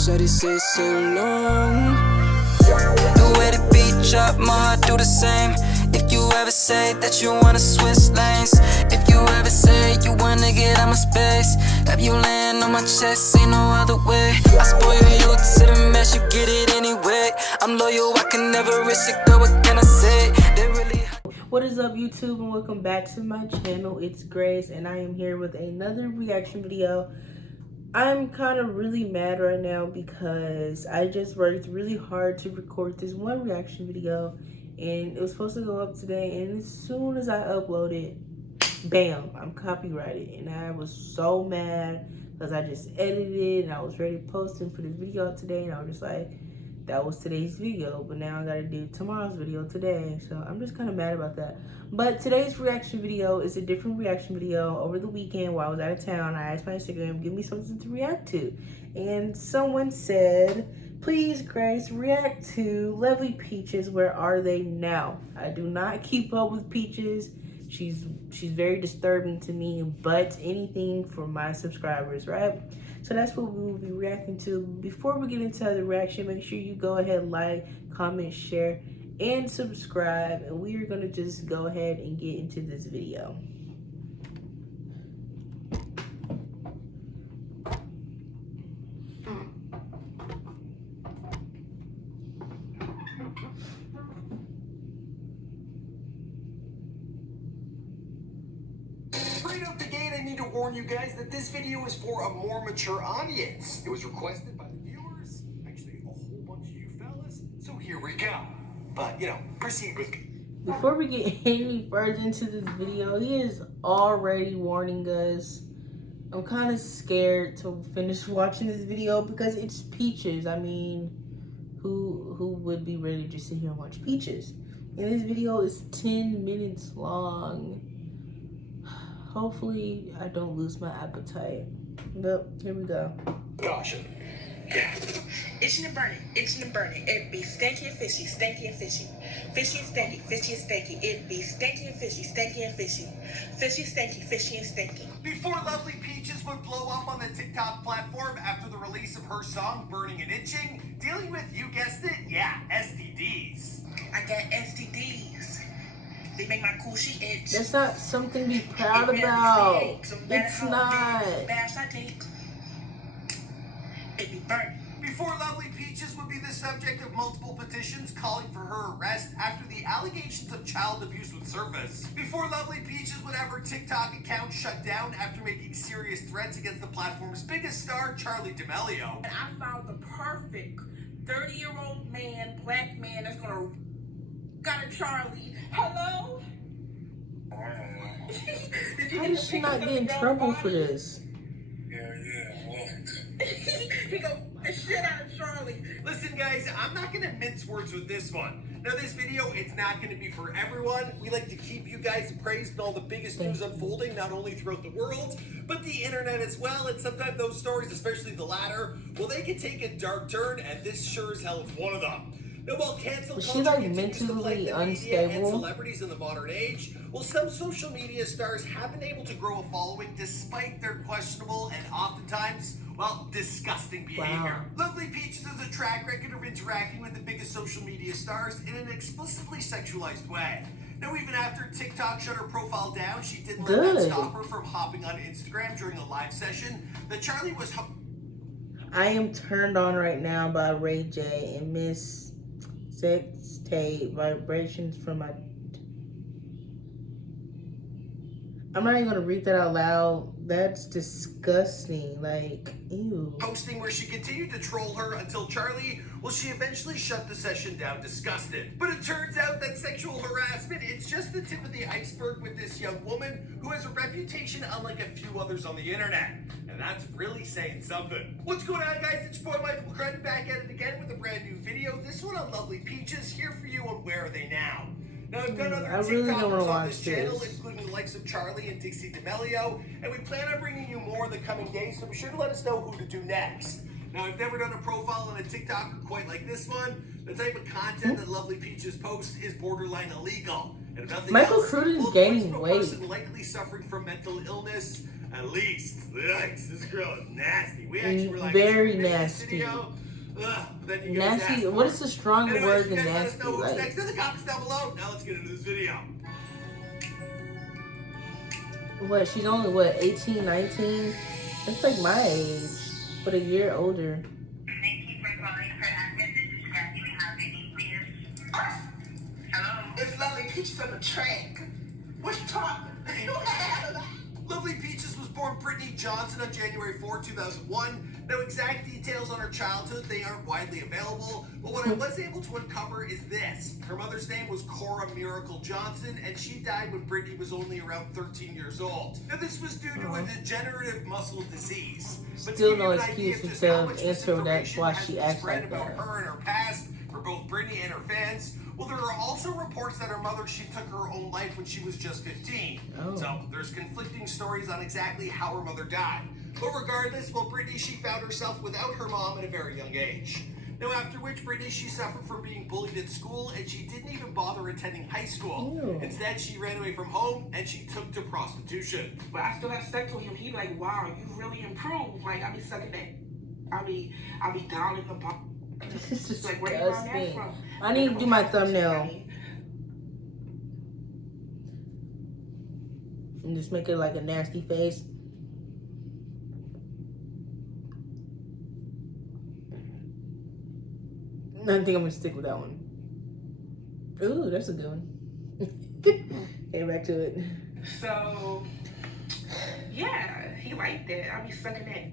Shawty say so long. The way the beat drop, my heart do the same. If you ever say that you wanna switch lanes, if you ever say you wanna get out my space, have you laying on my chest, ain't no other way. I spoil you to the mess, you get it anyway. I'm loyal, I can never risk it, girl, what can I say? They really... What is up, YouTube, and welcome back to my channel. It's Grace, and I am here with another reaction video. I'm kind of really mad right now because I just worked really hard to record this one reaction video, and it was supposed to go up today, and as soon as I upload it, bam, I'm copyrighted. And I was so mad because I just edited it and I was ready to post and put this video up today, and I was just like, that was today's video, but now I gotta do tomorrow's video today. So I'm just kind of mad about that. But today's reaction video is a different reaction video. Over the weekend while I was out of town, I asked my Instagram, give me something to react to. And someone said, please, Grace, react to Lovely Peaches, Where Are They Now? I do not keep up with Peaches. She's very disturbing to me, but anything for my subscribers, right? So that's what we will be reacting to. Before we get into the reaction, make sure you go ahead, like, comment, share, and subscribe. And we are gonna just go ahead and get into this video. Right off the gate, I need to warn you guys that this video is for a more mature audience. It was requested by the viewers, actually a whole bunch of you fellas, so here we go. But, you know, proceed with me. Before we get any further into this video, he is already warning us. I'm kind of scared to finish watching this video because it's Peaches. I mean, who would be ready to just sit here and watch Peaches? And this video is 10 minutes long. Hopefully, I don't lose my appetite. But here we go. Caution. Itching and burning, itching and burning. It be stanky and fishy, stanky and fishy. Fishy and stanky, fishy and stanky. It be stanky and fishy, stanky and fishy. Fishy, stanky, fishy and stanky. Before Lovely Peaches would blow up on the TikTok platform after the release of her song Burning and Itching, dealing with, you guessed it, yeah, STDs. I got STDs. They make my coochie itch. That's not something to be proud about. It's not. Bash I take. It be burning. Before Lovely Peaches would be the subject of multiple petitions calling for her arrest after the allegations of child abuse would surface. Before Lovely Peaches would have her TikTok account shut down after making serious threats against the platform's biggest star, Charli D'Amelio. And I found the perfect 30-year-old man, black man that's gonna got a Charli. Hello? How does she not get in trouble for this? He go the shit out of Charli. Listen, guys, I'm not going to mince words with this one. Now, this video, it's not going to be for everyone. We like to keep you guys appraised on all the biggest news unfolding, not only throughout the world, but the internet as well. And sometimes those stories, especially the latter, well, they can take a dark turn, and this sure as hell is one of them. Now, while cancel Is she culture like continues to plague mentally the media and unstable? celebrities in the modern age, well, some social media stars have been able to grow a following despite their questionable and oftentimes, well, disgusting behavior. Wow. Lovely Peaches has a track record of interacting with the biggest social media stars in an explicitly sexualized way. Now, even after TikTok shut her profile down, she didn't let that stop her from hopping on Instagram during a live session. The Charli was... I Am Turned On Right Now by Ray J and Miss Sex Tape Vibrations from My... I'm not even gonna read that out loud. That's disgusting. Like, ew. Posting where she continued to troll her until Charli, well, she eventually shut the session down disgusted. But it turns out that sexual harassment, it's just the tip of the iceberg with this young woman who has a reputation unlike a few others on the internet. And that's really saying something. What's going on, guys? It's your boy Michael McCrudden back at it again with a brand new video. This one on Lovely Peaches, here for you on Where Are They Now? Now, I've got other TikTokers on this channel, including the likes of Charli and Dixie D'Amelio, and we plan on bringing you more in the coming days, so be sure to let us know who to do next. Now, I've never done a profile on a TikToker quite like this one. The type of content that Lovely Peaches posts is borderline illegal. And if nothing Michael else, Cruden's well, gaining a weight. person likely suffering from mental illness, At least. Yikes, this girl is nasty. We actually were like, very "Should we make this nasty. video?" Ugh, but then you guys Nasty. asked What for is it. a stronger Anyways, word you than guys let us nasty? know who's Like, next in the comments down below. Now let's get into this video. what? She's only what? 18, 19? That's like my age, but a year older. Thank you for calling for access. This is Kathy. We have any please. Hello. It's Lovely Peaches on the track. What's talking? Lovely Peaches was born Brittany Johnson on January 4, 2001. Now, exact details on her childhood, they aren't widely available, but what I was able to uncover is this. Her mother's name was Cora Miracle Johnson, and she died when Brittany was only around 13 years old. Now, this was due to a degenerative muscle disease. But to Still give you no an idea excuse of just how to much answer this that information why has she been acts spread like about that. her and her past, for both Brittany and her fans. Well, there are also reports that her mother, she took her own life when she was just 15. Oh. So there's conflicting stories on exactly how her mother died. But regardless, well, Brittany, she found herself without her mom at a very young age. Now, after which Brittany, she suffered from being bullied at school, and she didn't even bother attending high school. Ew. Instead, she ran away from home, and she took to prostitution. But I still have sex with him. He like, wow, you really improved. Like, I be sucking that. I be down in the bottom. This is Like, where you learn that disgusting. from? I need to do my thumbnail and just make it like a nasty face. I think I'm gonna stick with that one. Ooh, that's a good one. Okay, back to it. So, yeah, he liked that. I be sucking that.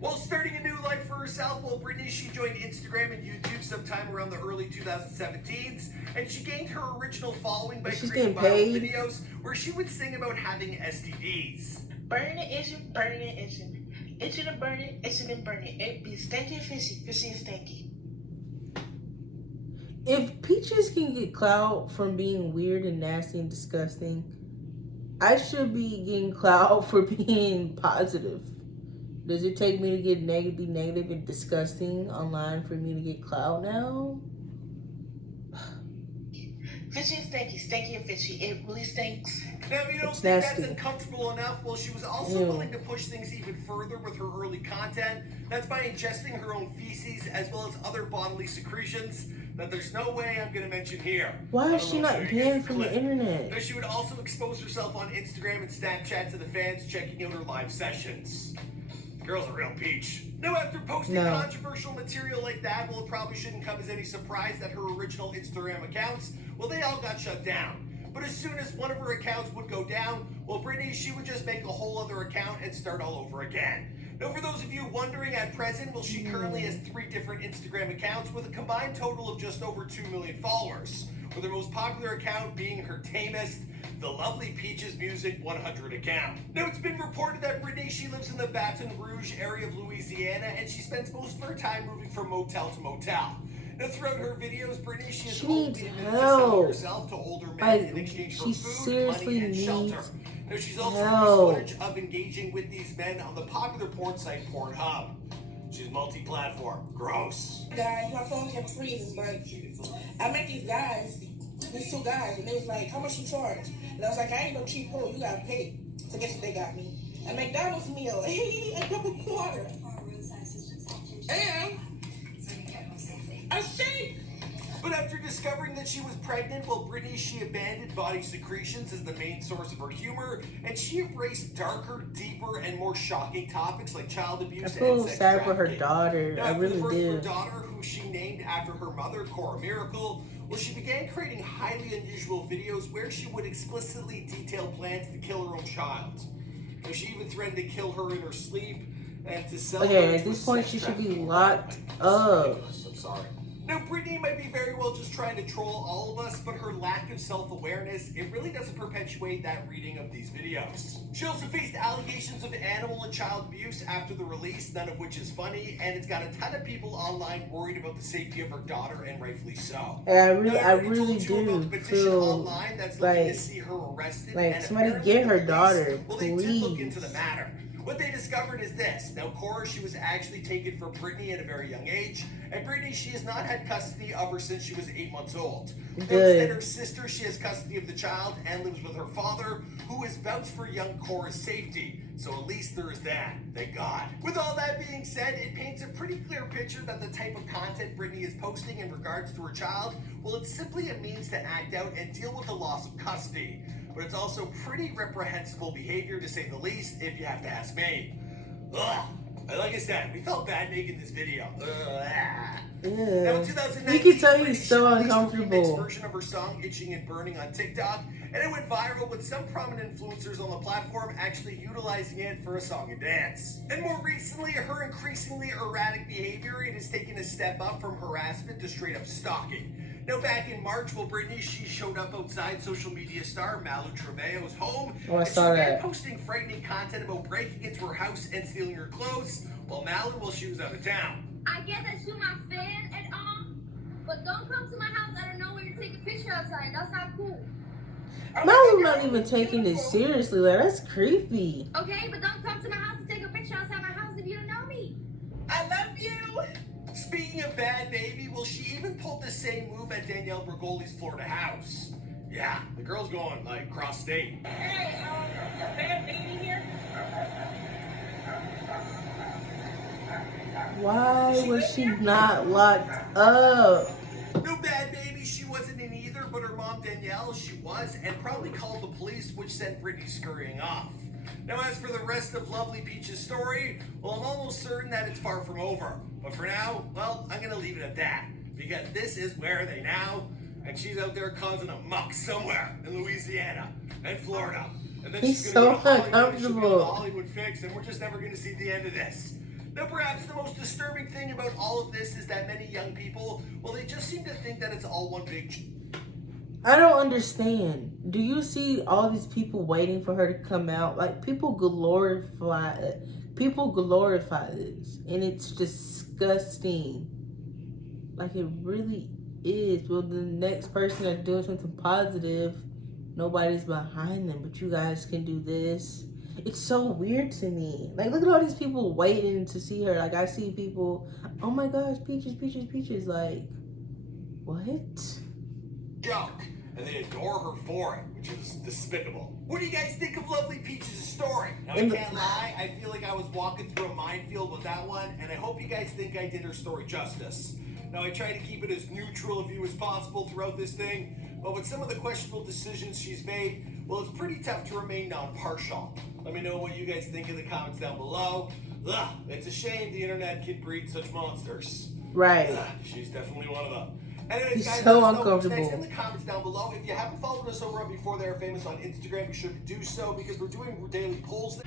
While starting a new life for herself, well, Brittany, she joined Instagram and YouTube sometime around the early 2017s, and she gained her original following by She's creating getting viral paid? videos where she would sing about having STDs. Burning it, itching, burning it, itching. Itching and burning, itching and burning. It be stinky and fishy, fishy and stinky. If Peaches can get clout from being weird and nasty and disgusting, I should be getting clout for being positive. Does it take me to get be negative and disgusting online for me to get clout now? Fishy and stinky, stinky and fishy. It really stinks. Now, if you don't It's think nasty. that's uncomfortable enough, well, she was also Ew. willing to push things even further with her early content. That's by ingesting her own feces as well as other bodily secretions that there's no way I'm going to mention here. Why I is don't she know, not so you get banned the from the clip. internet? Now, she would also expose herself on Instagram and Snapchat to the fans checking out her live sessions. The girl's a real peach. Now, after posting No. controversial material like that, well, it probably shouldn't come as any surprise that her original Instagram accounts, well, they all got shut down. But as soon as one of her accounts would go down, well, Brittany, she would just make a whole other account and start all over again. Now, for those of you wondering, at present, well, she currently has 3 different Instagram accounts with a combined total of just over 2 million followers, with her most popular account being her tamest, the Lovely Peaches Music 100 account. Now, it's been reported that Brittany, she lives in the Baton Rouge area of Louisiana, and she spends most of her time moving from motel to motel. Now, throughout her videos, Brittany, she has She openly needs admitted to selling help. herself to older men Like, in exchange for she food, seriously money, and shelter. needs Now, she's also help. released footage of engaging with these men on the popular porn site Pornhub. She's multi-platform. Gross. Guys, my phone kept freezing, but I met these guys, these 2 guys, and they was like, how much you charge? And I was like, I ain't no cheap hoe, you gotta pay. So guess what they got me? A McDonald's meal, a cup of water, and a shake. But after discovering that she was pregnant, well, Brittany, she abandoned body secretions as the main source of her humor, and she embraced darker, deeper, and more shocking topics like child abuse I and feel sex sad for her trafficking. daughter. Now, I after really the birth of do. her daughter, who she named after her mother, Cora Miracle, well, she began creating highly unusual videos where she would explicitly detail plans to kill her own child. Now, she even threatened to kill her in her sleep and to sell her Okay, at to a this point sex she should be trafficking locked ring. up. I'm sorry. Now, Brittany might be very well just trying to troll all of us, but her lack of self-awareness, it really doesn't perpetuate that reading of these videos. She also faced allegations of animal and child abuse after the release, none of which is funny, and it's got a ton of people online worried about the safety of her daughter, and rightfully so. And I Now, really already do told you about the petition feel online that's looking to like see her arrested, like and somebody apparently get the her police, daughter, well, they did look please. into the matter. What they discovered is this. Now, Cora, she was actually taken for Brittany at a very young age. And Brittany, she has not had custody of her since she was 8 months old. Now, instead, her sister, she has custody of the child and lives with her father, who has vouched for young Cora's safety. So at least there is that. Thank God. With all that being said, it paints a pretty clear picture that the type of content Brittany is posting in regards to her child, well, it's simply a means to act out and deal with the loss of custody. But it's also pretty reprehensible behavior, to say the least, if you have to ask me. Ugh. Like I said, we felt bad making this video. Yeah. Now, in 2019, you can tell Brittany he's so released a uncomfortable. remixed version of her song "Itching and Burning" on TikTok, and it went viral with some prominent influencers on the platform actually utilizing it for a song and dance. And more recently, her increasingly erratic behavior, it has taken a step up from harassment to straight up stalking. Now, back in March, Brittany, she showed up outside social media star Malu Trevejo's home. Oh, I and saw she began that. posting frightening content about breaking into her house and stealing her clothes, while Malu, well, she was out of town. I get that you my fan and all, but don't come to my house out of nowhere to take a picture outside. That's not cool. Malu not even taking it seriously. Like, that's creepy. Okay, but don't come to my house to take a picture outside my house if you don't know me. I love you. Speaking of bad baby, well, she even pulled the same move at Danielle Bergoli's Florida house. Yeah, the girl's going, like, cross-state. Hey, is bad baby here? Why was she not locked up? No bad baby, she wasn't in either, but her mom, Danielle, she was, and probably called the police, which sent Brittany scurrying off. Now, as for the rest of Lovely Peach's story, well, I'm almost certain that it's far from over. But for now, well, I'm gonna leave it at that, because this is Where Are They Now? And she's out there causing a muck somewhere in Louisiana and Florida. And then He's she's so gonna go to Hollywood, and she'll be on the uncomfortable. Hollywood Fix, and we're just never gonna see the end of this. Now, perhaps the most disturbing thing about all of this is that many young people, well, they just seem to think that it's all one big... I don't understand. Do you see all these people waiting for her to come out? Like, people glorify this, and it's disgusting. Like, it really is. Well, the next person that's doing something positive, nobody's behind them, but you guys can do this. It's so weird to me. Like, look at all these people waiting to see her. Like, I see people, oh my gosh, Peaches, Peaches, Peaches. Like, what? joke, and they adore her for it, which is despicable. What do you guys think of Lovely Peach's story? Now, I can't lie, I feel like I was walking through a minefield with that one, and I hope you guys think I did her story justice. Now, I try to keep it as neutral a view as possible throughout this thing, but with some of the questionable decisions she's made, well, it's pretty tough to remain non-partial. Let me know what you guys think in the comments down below. Ugh, it's a shame the internet can breed such monsters. Right. Ugh, she's definitely one of them. Anyways, He's guys, so let us know what's uncomfortable. next in the comments down below. If you haven't followed us over on Before They Are Famous on Instagram, be sure to do so, because we're doing daily polls.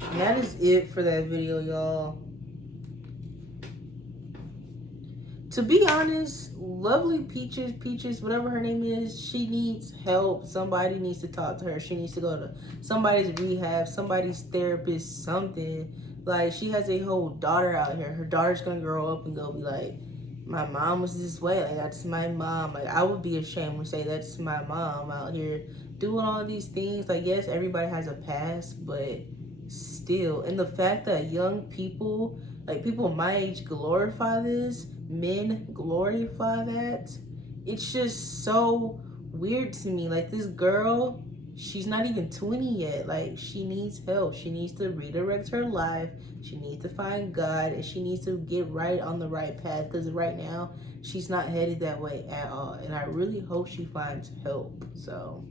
And that is it for that video, y'all. To be honest, Lovely Peaches, whatever her name is, she needs help. Somebody needs to talk to her. She needs to go to somebody's rehab, somebody's therapist, something. Like, she has a whole daughter out here. Her daughter's gonna grow up and go be like, my mom was this way. Like, that's my mom. Like, I would be ashamed to say that's my mom out here doing all these things. Like, yes, everybody has a past, but still. And the fact that young people, like people my age, glorify this, men glorify that, it's just so weird to me. Like, this girl, she's not even 20 yet. Like, she needs help. She needs to redirect her life. She needs to find God, and she needs to get right on the right path, because right now she's not headed that way at all. And I really hope she finds help. So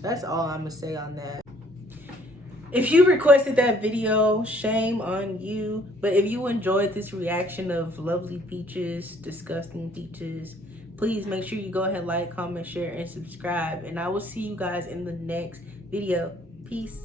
that's all I'm gonna say on that. If you requested that video, shame on you. But if you enjoyed this reaction of Lovely Peaches, Disgusting Peaches, please make sure you go ahead, like, comment, share, and subscribe. And I will see you guys in the next video. Peace.